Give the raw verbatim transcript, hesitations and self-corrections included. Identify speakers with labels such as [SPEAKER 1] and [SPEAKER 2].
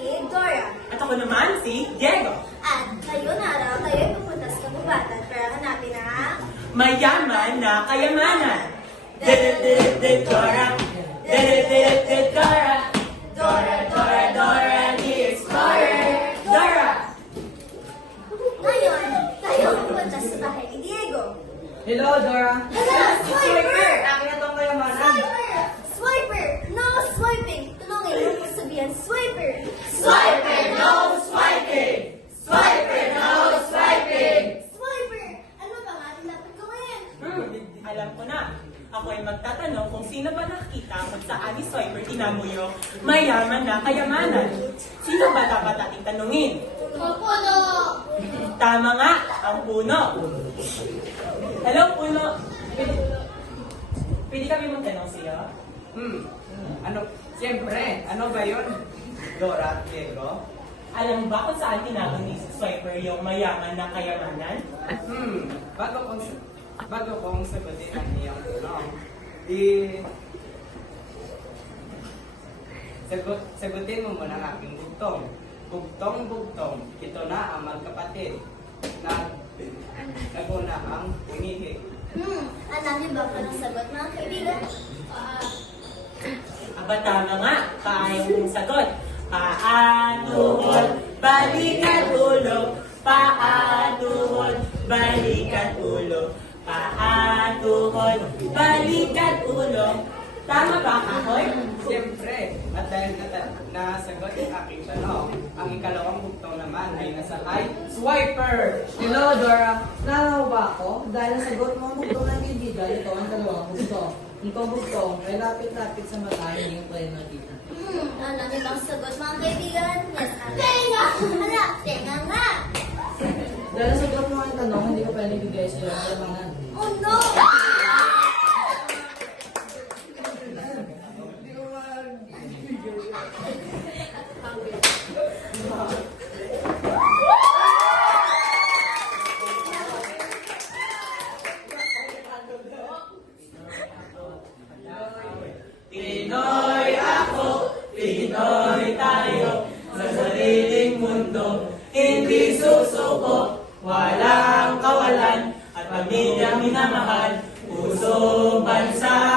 [SPEAKER 1] si Dora.
[SPEAKER 2] At ako naman si Diego.
[SPEAKER 1] At ngayong araw, tayo ay pupunta sa kabubatan para hanapin ang
[SPEAKER 2] Mayaman na kayamanan. Dede Dora, Dede Dora, Dora, Dora, Dora, the Explorer. Dora!
[SPEAKER 1] Ngayon, tayo ay pupunta sa bahay ni Diego.
[SPEAKER 3] Hello, Dora.
[SPEAKER 1] Hala, swiper!
[SPEAKER 3] Akin na tong kayamanan.
[SPEAKER 1] Swiper! Swiper! No swiping! Tulungin mo kung sabihan, swiper!
[SPEAKER 2] Swiper, no swiping! Swiper, no swiping!
[SPEAKER 1] Swiper! Ano ba nga ang dapat gawin?
[SPEAKER 2] Hmm, alam ko na. Ako ay magtatanong kung sino ba nakita kung saan ni Swiper tinamuyo mayaman na kayamanan. Sino ba dapat ating tanungin?
[SPEAKER 1] Pupuno!
[SPEAKER 2] Tama nga, ang puno. Hello, puno. Pwede, pwede kami magtanong sa'yo?
[SPEAKER 3] Hmm. Ano? Siyempre. Ano ba yun? Dora, Diego?
[SPEAKER 2] Alam mo ba kung saan tinago ni Swiper yung mayaman na kayamanan?
[SPEAKER 3] Hmm. Bago kong, bago kong sagutin ang iyong tanong, di... Sagot, sagutin mo muna ang aking bugtong. Bugtong, bugtong, ito na ang magkapatid. Nag, naguna ang umihi.
[SPEAKER 1] Hmm, alam niyo ba kung anong sagot mga kaibigan?
[SPEAKER 2] Aba, tama nga. Paayong mong sagot. Paatuhod, balikan ulo. Paatuhod, balikan ulo. Paatuhod, balikan ulo. Tama ba, Kahoy?
[SPEAKER 3] Siyempre, at dahil na, nasagot ang aking tanong, ang ikalawang bugtong naman ay nasa kay Swiper!
[SPEAKER 4] Hello, Dora. Nanaw ba ako? Dahil nasagot mo ang bugtong ng kaibigan, ito ang dalawang bugtong. Ito bugtong ay lapit-lapit sa mata, hindi mo pwede makita.
[SPEAKER 1] Hmm, alam niyo ba ang sagot mga kaibigan? Yes, ang tenga! Hala, tenga nga!
[SPEAKER 4] Dahil nasagot mo ang tanong, hindi ko pwede bigay sa'yo ang kalamangan.
[SPEAKER 1] Oh no!
[SPEAKER 2] Pinoy ako, Pinoy tayo, sa sariling mundo, hindi susuko, walang kawalan, at pamilya minamahal, pusong bansa